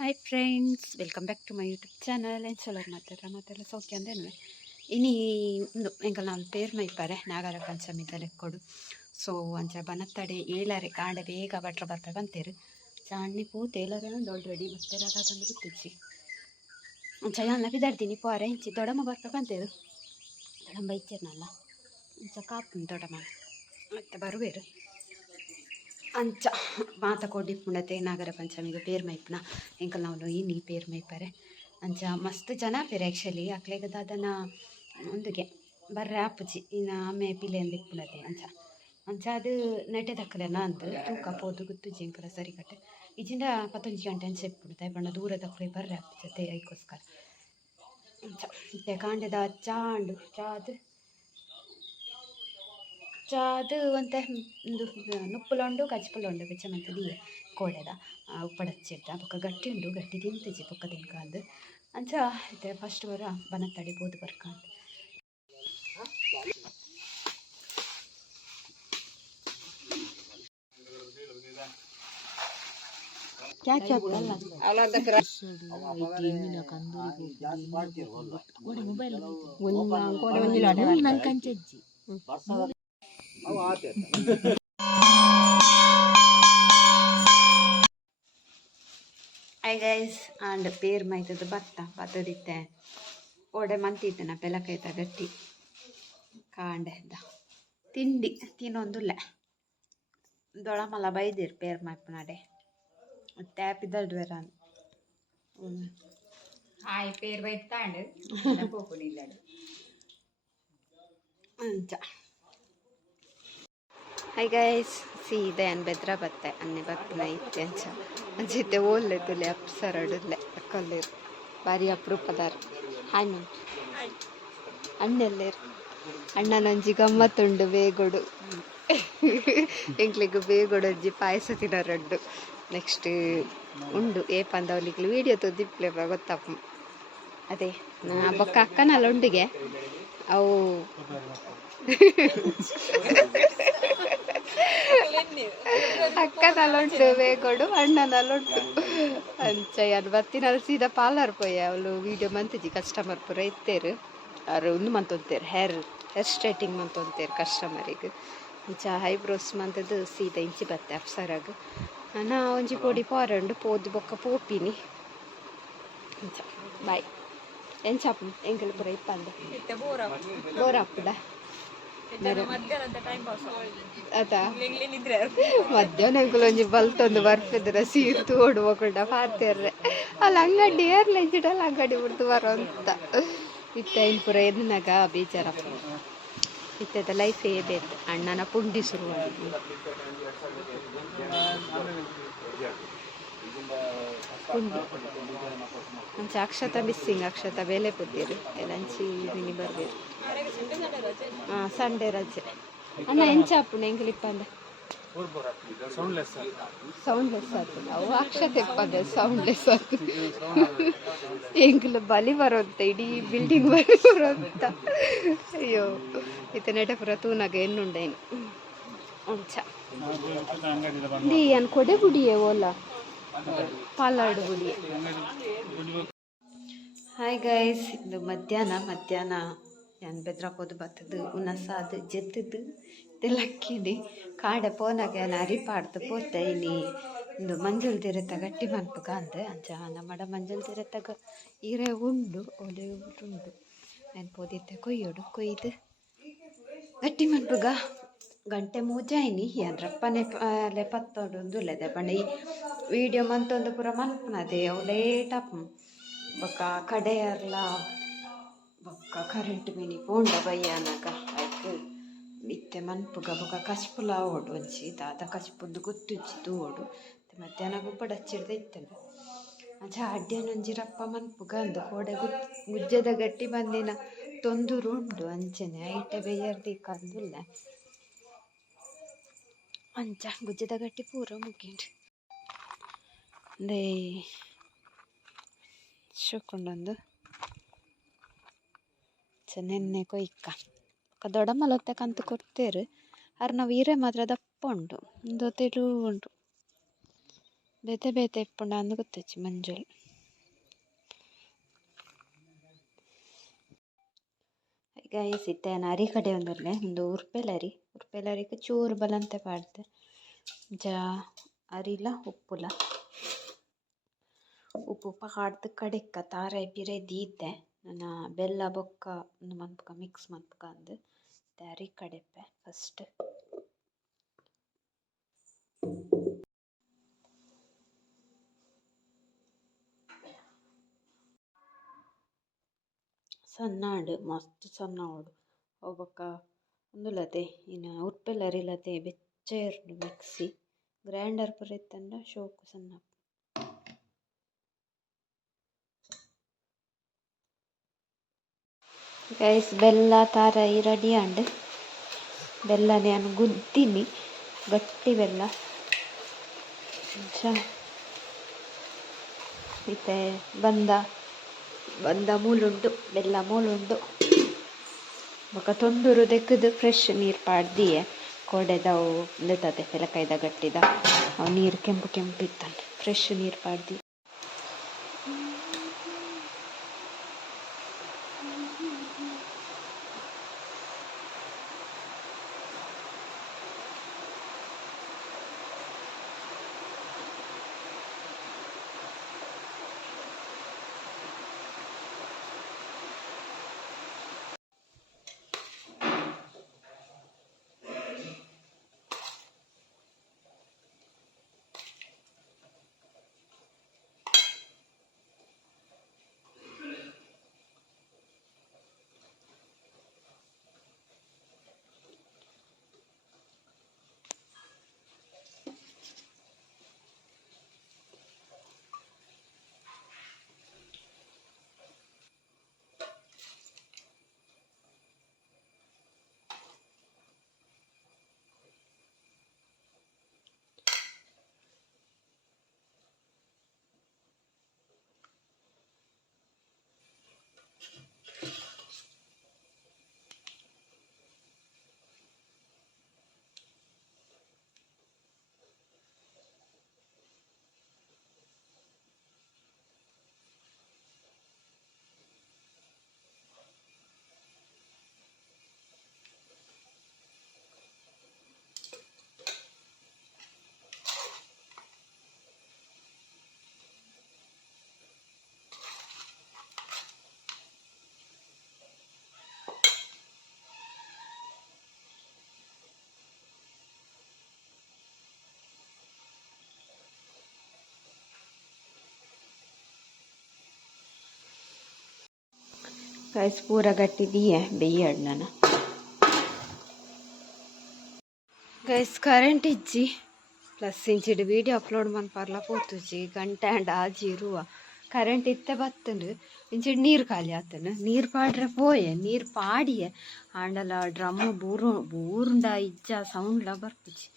Hi friends, welcome back to my YouTube channel. ಏನು ಚಲೋ ಮಾತೆಲ್ಲ ಸೌಖ್ಯ ಅಂದೇನು ಇನಿ ಒಂದು ಎಂಕಲ್ ನಾನು ಪೇರ್ ಮೈಪಾರೆ ನಾಗರ ಪಂಚಮಿದಲ್ಲಿ ಕೊಡು. ಸೊ ಅಂಚ ಬನತ್ತಡೆ ಏಳರೆ ಕಾಂಡೆ ಬೇಗ ಭಟ್ರ ಬರ್ತಾರೆ ಬಂತೇರು ಚಾಣಿ ಪೂತೆ ಏಳರೆ ಆಲ್ರೆಡಿ ಬರ್ತಾರೆ ಅದಾದೊಂದು ಗೊತ್ತಿಚ್ಚಿ ಅಂಚ ನಾನು ಬಿದ್ದಾಡ್ತೀನಿ ಪೋರೆ ಇಂಚಿ ದೊಡಮ್ಮ ಬರ್ತಾ ಬಂತೇರು ದೊಡಮ್ಮ ಬೈಚೇರ್ನಲ್ಲ ಅಂಚ ಕಾಪು ದೊಡಮ್ಮ ಮತ್ತೆ ಬರುವೇರು ಅಂಚ ಮಾತ ಕೊಡಿ ಪುಣತೆ ನಾಗರ ಪಂಚಮಿಗೆ ಪೇರ್ ಮೈಪ್ನ ಎಂಕಲ್ ನಾವು ಇನಿ ಪೇರ್ ಮೈಪಾರೆ ಅಂಚ ಮಸ್ತ್ ಜನ ಪೇರೆ ಆ್ಯಕ್ಚುಲಿ ಅಕ್ಲೆಗದ ಅದನ್ನು ಒಂದುಗೆ ಬರ್ರೆ ಆಪುಜಿ ಇನ್ನು ಆಮೆ ಪಿಲೆ ಅಂದು ಪುಣತೆ ಅಂಚ ಅಂಚ ಅದು ನೆಟ್ಟೆ ತಕ್ಕಲೆನ ಅಂದು ತೂಕ ಪೋದು ಗುತ್ತುಜಿ ಎಂಕಲ ಸರಿ ಕಟ್ಟೆ ಇಜಿಂದ 11 ಗಂಟೆ ಅಂಚೆ ಇಪ್ಪುಡುತ್ತೆ ಬಣ್ಣ ದೂರ ತಕ್ಕಲೆ ಬರ್ರೆ ಆಪುಜತೆ ಐಕೋಸ್ಕರ ಅಂಚ ಇತ್ತೆ ಕಾಂಡೆದ ಚಾಂಡು ಚಾದು ಒಂತೆ ಒಂದು ನುಪ್ಪುಲುಂಡು ಕಚ್ಪುಲುಂಡು ಬೆಚ್ಚ ಮಂತ ದಿಯೆ ಕೋಡೆದ ಉಪ್ಪಡಚ್ಚಿರ್ದ ಬೊಕ್ಕ ಗಟ್ಟಿ ಉಂಡು ಗಟ್ಟಿ ತಿಂತಿಜಿ ಬೊಕ್ಕ ತಿನ್ಕಾಂದು ಅಂಚ ಇತ್ತೆ ಫಸ್ಟ್ ಬರ ಬನತ್ತಡಿ ಬೋದು ಬರ್ಕಾಂದು ಐ ಗೈಸ್ ಆಂಡ್ ಪೇರ್ ಮೈತದ ಬತ್ತದಿತ್ತೆ ಓಡೆ ಮಂತಿದ್ದನ ಪೆಲಕೈತ ಗಟ್ಟಿ ಕಾಂಡೆದ ತಿಂಡಿ ತಿನ್ನೊಂದುಲ್ಲೆ ದೊಳಮಲ್ಲ ಬೈದಿರು ಪೇರ್ ಮೈಪನಡೆ ಟ್ಯಾಪಿದ್ದಲ್ಡು ಬೇರ ಹಾಯ್ ಪೇರ್ ಬೈತಾಂಡು ಪೋಪುನಿಲ್ಲಡು ಅಂಚ ಹೈ ಗೈಸ್ ಸೀದೆ ಅನ್ ಬೆದ್ರ ಬತ್ತೆ ಅನ್ನೆ ಬಪ್ಪನ ಇತ್ತೆ ಅಂಚ ಅಂಚಿತ್ತೆ ಓಲ್ಲೆ ತುಲೆ ಅಪ್ಸರಡುಲ್ಲೆ ಅಕ್ಕಲ್ಲೇರು ಭಾರಿ ಅಪರೂಪದಾರ ಹಾಯ್ ಮ್ಯಾಮ್ ಅಣ್ಣೆಲ್ಲೇರು ಅಣ್ಣನೊಂಜಿ ಗಮ್ಮತ್ತುಂಡು ಬೇಗೊಡು ಎಂಕ್ಲಿಗೆ ಬೇಗೊಡು ಒಂಜಿ ಪಾಯಸ ತಿನ್ನರಡ್ಡು ನೆಕ್ಸ್ಟ್ ಉಂಡು ಏಪಂದ ಅವಲಿಗೆ ವೀಡಿಯೋ ತೊದ್ದಿಪ್ಲೆ ಗೊತ್ತಪ್ಪ ಅದೇ ಬೊಕ್ಕ ಅಕ್ಕನಲ್ಲ ಉಂಡಿಗೆ ಅವು ಅಕ್ಕನಲ್ಲುಂಟು ಬೇಗೊಡು ಅಣ್ಣನಲ್ಲುಂಟು ಅಂಚ ಯಾರು ಬರ್ತಿನಲ್ಲಿ ಸೀದಾ ಪಾರ್ಲರ್ ಪೋಯ ಅವಳು ವೀಡಿಯೋ ಮಂತಿಜಿ ಕಸ್ಟಮರ್ ಪೂರ ಇತ್ತೇರು ಅವ್ರು ಒಂದು ಮಂತೊಂತೇರು ಹೇರ್ ಸ್ಟ್ರೈಟಿಂಗ್ ಮಂತೊಂತೇರು ಕಸ್ಟಮರಿಗೆ ಅಂಚ ಐಬ್ರೋಸ್ ಮಂತದ್ದು ಸೀದಾ ಇಂಚಿ ಬತ್ತೆ ಅಪ್ಸರಾಗ ನಾ ಒಂಜಿ ಪೊಡಿ ಪೋರಂಡು ಪೋದು ಬೊಕ್ಕ ಪೋಪಿನಿ ಅಂಚ ಬಾಯ್ ಎಂಚಪ್ಪ ಎಂಕಲ್ ಪೂರ ಇಪ್ಪಂದು ಬೋರ್ ಹಾಪುಡ ಅದಾ ಮಧ್ಯಾಹ್ನ ಎಂಕಲ್ ಒಂಜಿ ಬಲ್ತೊಂದು ಬರ್ಪಿದ್ರೆ ಸೀರು ತೋಡು ಹೋಗ್ಕೊಂಡ ಪಾರ್ತಿರ್ರೆ ಅಲ್ಲಿ ಅಂಗಡಿ ಏರ್ಲ ಇದ್ದಿಡಲ್ಲ ಅಂಗಡಿ ಬಿಡ್ತು ಬರೋ ಅಂತ ಇತ್ತ ಇನ್ ಪೂರ ಎದ್ನಾಗ ಬೇಜಾರಪ್ಪ ಇತ್ತದ ಲೈಫೇ ಬೇಕು ಅಣ್ಣನ ಪುಂಡಿ ಶುರು ಪುಂಡಿ ಅಂಚ ಅಕ್ಷತ ಮಿಸ್ಸಿಂಗ್ ಅಕ್ಷತ ಬೇಲೆ ಪುದ್ದೀರು ಎಲ್ಲಂಚಿ ಮಿನಿ ಬರ್ಬೇರು ಹಾಂ ಸಂಡೇ ರಜೆ ಅಣ್ಣ ಎಂಚಾಪುಣ ಎಂಕಲಿಪ್ಪಂದ ಸೌಂಡ್ಲೆಸ್ ಆಯ್ತು ಅವು ಅಕ್ಷತೆ ಇಪ್ಪಂದ ಸೌಂಡ್ಲೆಸ್ ಆಯ್ತು ಎಂಕಲು ಬಲಿ ಬರೋಂತ ಇಡೀ ಬಿಲ್ಡಿಂಗ್ ಬಲಿ ಬರೋಂತ ಅಯ್ಯೋ ಇತ್ತೆ ನೆಟ ಪುರ ತೂನಾಗ ಎನ್ನುಂಡೇನು ಅಂಚ ದಿ ಅನ್ ಕೊಡೆ ಬುಡಿಯೇ ಓಲ ಪಾಲಾಡು ಬುಡಿ. ಹಾಯ್ ಗೈಸ್, ಇದು ಮಧ್ಯಾಹ್ನ ಏನು ಬೆದ್ರಾಕೋದು ಬತ್ತದು ಉನಸಾದು ಜೆತ್ತದು ಇದೆಲ್ಲ ಅಕ್ಕಿಡಿ ಕಾಡೆ ಪೋನಾಗ ಏನು ಅರಿಪಾಡ್ದು ಪೋತೆ ಇನಿ ಒಂದು ಮಂಜಲ್ ತಿರತ್ತ ಗಟ್ಟಿ ಮನ್ಪುಗ ಅಂದೆ ಅಂಚ ನಮ್ಮಡ ಮಂಜಲ್ ತಿರತ್ತಾಗ ಈರೆ ಉಂಡು ಒಲೆ ಉಂಡು ಏನು ಪೋದಿತ್ತೆ ಕೊಯ್ದು ಗಟ್ಟಿ ಮನ್ಪುಗ ಗಂಟೆ ಮೂಜಾಯಿನಿ ಏನ್ರಪ್ಪನೆ ಪತ್ತೊಂದುಲ್ಲದೆ ಪಂಡ ಈ ವೀಡಿಯೋ ಮಂತೊಂದು ಪೂರ ಮನ್ಪನದೆ ಅವು ಲೇಟಪ್ ಬೊಕ್ಕ ಕಡೆಯರ್ಲ ಬೊಕ್ಕ ಕರೆಂಟ್ ಮಿನಿ ಪೋಂಡ ಬಯ್ಯನಾಗ ಆಯ್ತು ಇತ್ತೆ ಮನ್ಪುಗ ಬೊಕ್ಕ ಕಚ್ಪುಲ ಓಡು ಒಂಚಿ ದಾದ ಕಚ್ಪುದ್ದು ಗುತ್ತುಚ್ಚಿ ತೂಡು ಮಧ್ಯಾಹ್ನ ಗುಪ್ಪಡ ಹಚ್ಚಿಡ್ದೆ ಇತ್ತೇನೆ ಅಂಚ ಅಡ್ಡಿಯನೊಂಜಿರಪ್ಪ ಮನ್ಪುಗ ಅಂದು ಕೋಡೆ ಗುಜ್ಜದ ಗಟ್ಟಿ ಬಂದಿನ ತೊಂದರು ಉಂಡು ಅಂಚನೆ ಐಟೆ ಬೇಯರ್ದಿ ಕಂದುಲ್ಲ ಅಂಚ ಗುಜ್ಜದ ಗಟ್ಟಿ ಪೂರ ಮುಗಿಂಡು ದೇ ಶುಕೊಂಡೊಂದು ನೆನ್ನೆ ಕೊಯ್ಕ ದೊಡ್ಡಮ್ಮಲೊತ್ತೆ ಕಂತು ಕೊಡ್ತೇರು ಅವ್ರು ನಾವು ಹೀರೆ ಮಾತ್ರ ದಪ್ಪ ಉಂಡು ಒಂದು ತೆಳು ಉಂಟು ಬೇತೆ ಬೇತೆ ಇಪ್ಪುಂಡು ಅಂದು ಗೊತ್ತಚ್ಚಿ ಮಂಜುಳು. ಗೈಸ್ ಇತ್ತೇನ ಅರಿ ಕಡೆ ಒಂದರ್ಲೆ ಒಂದು ಉರ್ಪೆಲರಿಗೆ ಚೂರು ಬಲಂತೆ ಪಾಡ್ದೆ ಜಾ ಅರಿಲ ಉಪ್ಪು ಪಾಡ್ದು ಕಡೆಕ್ಕ ತಾರಾಯಿ ಪಿರೆ ದೀತೆ ನನ್ನ ಬೆಲ್ಲ ಬೊಕ್ಕ ಒಂದು ಮನ್ಪುಗ ಮಿಕ್ಸ್ ಮನ್ಪುಗ ಅಂದು ಅರಿ ಕಡೆಪ್ಪೆ ಫಸ್ಟ್ ಸಣ್ಣ ಮಸ್ತ್ ಸಣ್ಣ ಅವು ಬೊಕ್ಕ ಒಂದುಲತೆ ಇನ್ನು ಉರ್ಪೆಲ್ಲರಿಲತೆ ಬೆಚ್ಚ ಇರ್ಡು ಮಿಕ್ಸಿ ಗ್ರೈಂಡರ್ ಪೂರ ಇತ್ತಂಡ ಶೋಕು ಸಣ್ಣ ಗೈಸ್ ಬೆಲ್ಲ ತಾರಾಯಿ ರೆಡಿ ಅಂಡ್ ಬೆಲ್ಲ ನಾನು ಗುದ್ದಿನಿ ಗಟ್ಟಿ ಬೆಲ್ಲ ಮತ್ತೆ ಬಂದ ಮೂಲುಂಡು ಬೆಲ್ಲ ಮೂಲುಂಡು ಬೊಕ ತೊಂದೂರು ತೆಗೆದು ಫ್ರೆಶ್ ನೀರು ಪಾಡ್ದಿಯೆ ಕೊಡೆದವು ಲೆತದೆ ಪೆಲಕೈದ ಗಟ್ಟಿದ ಅವು ನೀರು ಕೆಂಪು ಇತ್ತಂಡು ಫ್ರೆಶ್ ನೀರು ಪಾಡ್ದಿ ಗೈಸ್ ಪೂರ ಗಟ್ಟಿ ದಿಯೆ ಬೆಯ್ಯಡ್ ನಾನು ಗೈಸ್ ಕರೆಂಟ್ ಇಜ್ಜಿ ಪ್ಲಸ್ ಇಂಚಿಡು ವೀಡಿಯೋ ಅಪ್ಲೋಡ್ ಮನ್ಪಾರ್ಲ ಪೋತುಜಿ ಗಂಟೆ ಆಂಡ್ ಆಜಿ ಇರುವ ಕರೆಂಟ್ ಇತ್ತೆ ಬತ್ತಂಡು ಇಂಚಿಡು ನೀರು ಖಾಲಿ ಆತನು ನೀರು ಪಾಡ್ರೆ ಪೋಯೆ ನೀರು ಪಾಡಿಯೆ ಆಂಡಲ ಡ್ರಮ್ ಬೂರುಂಡ ಇಜ್ಜ ಸೌಂಡ್ಲ ಬರ್ಪುಜಿ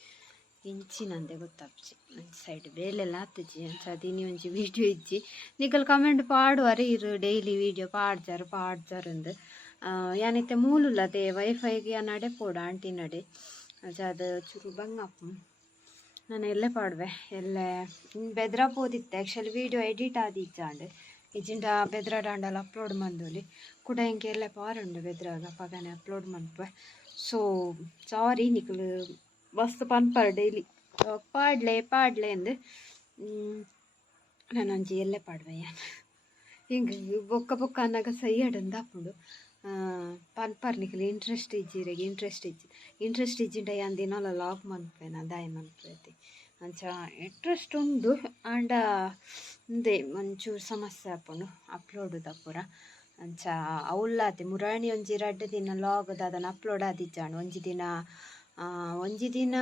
ಇಂಚಿನಂದೆ ಗೊತ್ತಾಪ್ಜಿ ಒಂಜಿ ಸೈಡ್ ಬೇಲೆಲ್ಲ ಆತುಜಿ ಅಂಚದಿನಿ ಒಂಜಿ ವೀಡಿಯೋ ಇಜ್ಜಿ ನಿಕಲ್ ಕಮೆಂಟ್ ಪಾಡುವರೆ ಇರು ಡೈಲಿ ವೀಡಿಯೋ ಪಾಡ್ಜಾರಂದು ಯಾನೈತೆ ಮೂಲುಲ್ಲದೆ ವೈಫೈಗೆ ನಡೆ ಪೋಡು ಆಂಟಿ ನಡೆ ಅದು ಚೂರು ಬಂಗಪ್ಪ ನಾನು ಎಲ್ಲೇ ಪಾಡುವೆ ಎಲ್ಲೇ Bedra ಪೋದಿತ್ತೆ actually video edit ಆದಿಜ್ಜಾಂಡು ಇಜಿಂಡ Bedra ಡಾಂಡಲ upload ಮಂದೋಲಿ ಕೂಡ ಇಂಕೆ ಎಲ್ಲೇ ಪಾರುಂಡು ಬೆದ್ರಾಗ ಪಗನೆ ಅಪ್ಲೋಡ್ ಮನ್ಪೆ ಸೊ ಸಾರಿ ನಿಕಲು ಮಸ್ತ್ ಪನ್ಪರ್ ಡೈಲಿ ಪಾಡ್ಲೆ ಅಂದು ನಾನೊಂಜಿ ಎಲ್ಲೇ ಪಾಡುವೆ ಹಿಂಗೆ ಬೊಕ್ಕ ಅನ್ನಗ ಸೈಯಡಂದು ಹಾಪುಂಡು ಪನ್ಪರ್ ನಿಕಲು ಇಂಟ್ರೆಸ್ಟ್ ಇಜ್ಜಿಂಡ ಯಾನ್ ದಿನಾಲ ಲಾಗ್ ಮನ್ಪೇನ ದಾಯ್ ಮನ್ಪೈತಿ ಅಂಚ ಇಂಟ್ರೆಸ್ಟ್ ಉಂಡು ಆಂಡ ಇಂದೆ ಒಂಚೂರು ಸಮಸ್ಯೆ ಆಪುಂಡು ಅಪ್ಲೋಡುದ ಪೂರ ಅಂಚ ಅವಲ್ಲಾತೆ ಮುರಾಣಿ ಒಂಜಿ 2 ದಿನ ಲಾಗ್ ದಾದನ ಅಪ್ಲೋಡ್ ಆದಿಜ್ಜಾಂಡು ಒಂಜಿ ದಿನ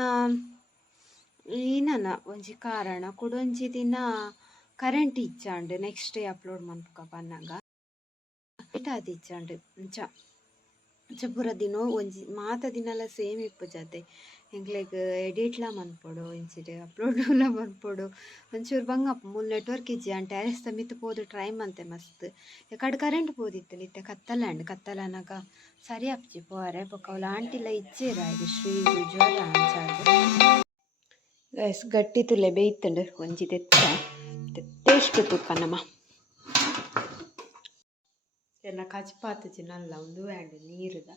ಏನನ ಒಂಜಿ ಕಾರಣ ಕುಡೊಂಜಿ ದಿನ ಕರೆಂಟ್ ಇಜ್ಜಾಂಡು ನೆಕ್ಸ್ಟ್ ಡೇ ಅಪ್ಲೋಡ್ ಮನ್ಪುಗ ಪನ್ನಗ ಆದಿಜ್ಜಾಂಡು ಅಂಚ ಪೂರ ದಿನ ಒಂಜಿ ಮಾತ ದಿನಲ ಸೇಮ್ ಇಪ್ಪುಜಾತೆ ಎಂಕ್ಲೆಗ್ ಎಡಿಟ್ಲ ಮನ್ಪೊಡು ಇಂಚಿಡ್ ಅಪ್ಲೋಡ್ಲ ಮನ್ಪೊಡು ಒಂಚೂರು ಬಂಗಪ್ಪ ಮೂಲ ನೆಟ್ವರ್ಕ್ ಇಜ್ಜಿ ಆಂಟಿ ಟೆರೆಸ್ ಮಿತ್ತು ಪೋದು ಟ್ರೈ ಮಂತೆ ಮಸ್ತ್ ಎಕಡೆ ಕರೆಂಟ್ ಪೋದಿತ್ತು ಇತ್ತೆ ಕತ್ತಲನಗ ಸರಿ ಆಪ್ಜಿ ಪೋರೆ ಬೊಕ್ಕ ಅವಳ ಆಂಟಿಲ ಇಜ್ಜೇರ ಇದು ಶ್ರೀ ಜ್ವರ ಅಂಚಾದು ಗೈಸ್ ಗಟ್ಟಿ ತುಲೆ ಬೇಯ್ತಂಡು ಒಂಜಿ ತೆತ್ತ ಟೇಸ್ಟ್ ತೂಕನಮ್ಮ ಎನ್ನ ಕಚ್ಪಾತಜಿ ನಲ್ಲ ಒಂದು ವ್ಯಾಂಡ್ ನೀರುದ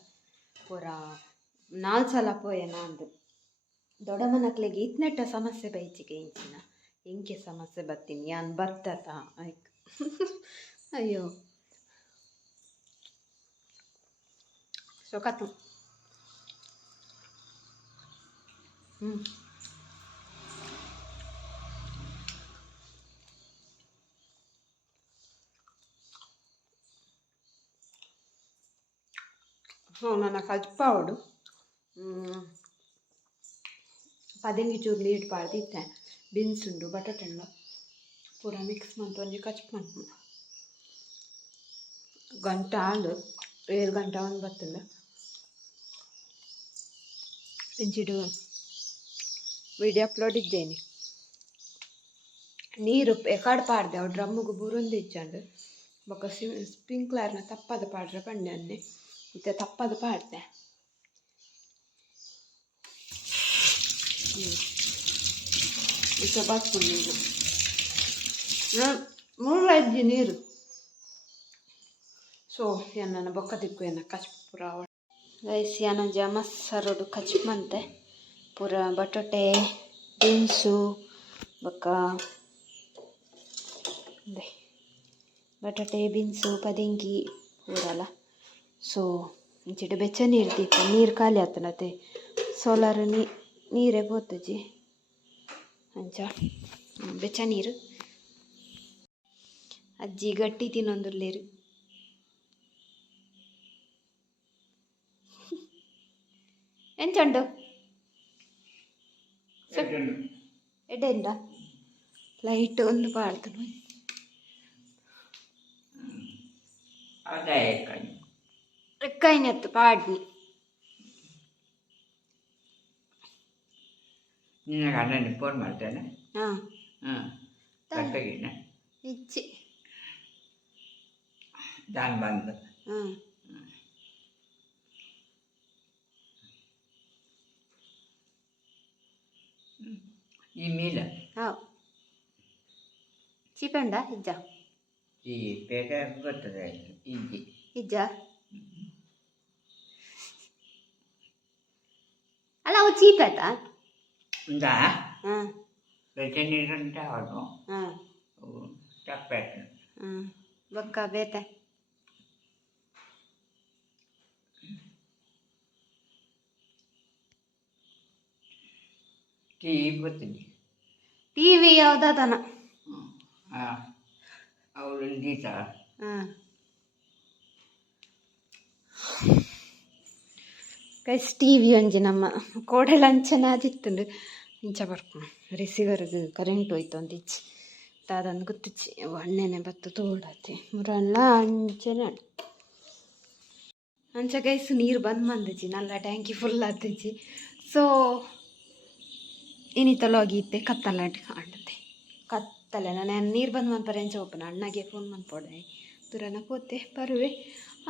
ಪೂರ 4 ಸಲ ಪೋಯನ ಅಂದು ದೊಡ್ಡ ಮನಕ್ಲೆಗೆ ಇತ್ನೆಟ್ಟ ಸಮಸ್ಯೆ ಬೈಚಿಗೆ ಇಂಚಿನ ಇಂಕೆ ಸಮಸ್ಯೆ ಬರ್ತೀನಿ ಯಾನ್ ಬರ್ತತ ಆಯ್ತು ಅಯ್ಯೋ ಸೊಕತ್ತು ನನ್ನ ಕಜ್ಪಾವಡು ಪದಂಗಿ ಚೂರು ನೀರು ಪಾಡ್ದಿತ್ತೆ ಬೀನ್ಸ್ ಉಂಡು ಬಟಾಟೆ ಉಂಡು ಪೂರ ಮಿಕ್ಸ್ ಮಂತು ಒಂಜಿ ಕಚ್ಪ ಮಂತು ಗಂಟೆ ಹಾಲು 7 ಗಂಟೆ ಒಂದು ಬರ್ತಂಡ ಇಂಚಿಡು ವಿಡಿಯೋ ಅಪ್ಲೋಡ್ ಇದ್ದೇನೆ ನೀರು ಎಕಾಡು ಪಾಡ್ದೆ ಅವು ಡ್ರಮ್ಮಿಗೆ ಬುರುಂದು ಇಚ್ಚಂಡು ಬೊಕ್ಕ ಸ್ಪ್ರಿಂಕ್ಲರ್ನ ತಪ್ಪದ ಪಾಡ್ರೆ ಪಂಡೆ ಅನ್ನೆ ಮತ್ತೆ ತಪ್ಪದ ಪಾಡ್ದೆ ಬಾಸ್ಪೂನ್ ನೀರು 3 ನೀರು ಸೊ ನನ್ನ ಬೊಕ್ಕ ತಿಕ್ಕು ಎನ್ನ ಕಚ್ ಪೂರ ರೈಸ್ ಯಾನಂಜ ಮಸ್ಸರೋಡು ಕಚ್ಮಂತೆ ಪೂರ ಬಟಾಟೆ ಬೀನ್ಸು ಬೊಕ್ಕ ಬಟಾಟೆ ಬೀನ್ಸು ಪದಂಗಿ ಪೂರಲ್ಲ ಸೊ ಇಂಚಿಟ್ಟು ಬೆಚ್ಚ ನೀರು ತಿಕ್ಕ ನೀರು ಖಾಲಿ ಆತನತೆ ಸೋಲಾರ್ ನೀರೇ ಪೋತಜಿ ಅಂಚ ಬೆಚ್ಚ ನೀರು ಅಜ್ಜಿ ಗಟ್ಟಿ ತಿನ್ನೊಂದುಲ್ಲೇರು ಎಂಚಂಡು ಎಡ್ಡೆಂಡ ಲೈಟ್ ಒಂದು ಪಾಡ್ತಾನೆ ಎಕ್ಕೈನತ್ತು ಪಾಡ್ನಿ ನಿನ್ನ ಗಂಡನಿಗೆ ಫೋನ್ ಮಾಡ್ತೇನೆ ಹಾಂ ಕಟ್ಟಗಿನ ಇಚ್ಚಿ ನಾನು ಬಂದು ಹಾಂ ಈ ಮೀಲ ಹಾಂ ಚೀಪಂಡ ಇಜ್ಜ ಈ ಪೇಟೆ ಬರ್ತದೆ ಇಜ್ಜಿ ಇಜ್ಜ ಅಲ್ಲ ಅವು ಚೀಪ್ ಆಯ್ತಾ ಉಂಟಾ ಹಾಂ ಬೆಚ್ಚ ನೀರುಂಟ ಅವನು ಹಾಂ ತಪ್ಪಾಯ್ತು ಬೊಕ್ಕ ಬೇತೆ ಟೀ ಬರ್ತೀನಿ ಟಿ ವಿ ಯಾವುದಾದನ ಅವಳು ದೀತ ಹಾಂ ಗೈಸ್ ಟಿ ವಿ ಒಂಜಿ ನಮ್ಮ ಕೋಡೆ ಅಂಚನೆ ಆದಿತ್ತುಂಡು ಇಂಚ ಬರ್ಕೊಂಡು ರಿಸೀವರ್ಗೆ ಕರೆಂಟ್ ಹೋಯ್ತು ಒಂದಿಚ್ಚಿ ಅದೊಂದು ಗೊತ್ತಿಚ್ಚಿ ಅಣ್ಣೆನೆ ಬತ್ತು ತೋಡತ್ತೆ ಮುರಲ್ಲ ಅಂಚನೆ ಅಂಚ ಗೈಸ್ ನೀರು ಬಂದು ಮಂದಿಜಿ ನಲ್ಲ ಟ್ಯಾಂಕಿ ಫುಲ್ ಆತಿಜಿ ಸೊ ಇನಿತಲೋಗಿತ್ತೆ ಕತ್ತಲಾಂಟಿ ಕಾಣುತ್ತೆ ಕತ್ತಲೆ ನಾನು ನೀರು ಬಂದು ಮನ್ಪರೆ ಅಂಚ ಒಪ್ಪನ ಅಣ್ಣಗೆ ಫೋನ್ ಮನ್ಪೊಡೆ ದೂರನ ಪೋತೆ ಬರುವೆ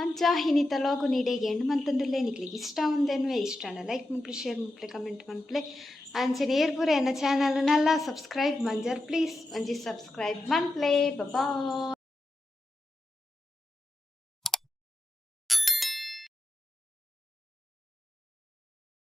ಅಂಚ ಇನಿತಲೋಗು ನೀಡೆಗೆ ಹೆಣ್ಣು ಮಂತಂದುಲ್ಲೇ ನಿಕ್ಲಿಗೆ ಇಷ್ಟ ಒಂದೇನುವೆ ಇಷ್ಟನ ಲೈಕ್ ಮನ್ಪ್ಲೆ ಶೇರ್ ಮನ್ಪ್ಲೆ ಕಮೆಂಟ್ ಮನ್ಪ್ಲೆ ಅಂಚೆ ನೇರ್ಪುರ ಎನ್ನ ಚಾನಲ್ ನಲ್ಲ ಸಬ್ಸ್ಕ್ರೈಬ್ ಮಂಜರ್ ಪ್ಲೀಸ್ ಒಂಜಿ ಸಬ್ಸ್ಕ್ರೈಬ್ ಮನ್ಪ್ಲೆ ಬಾಯ್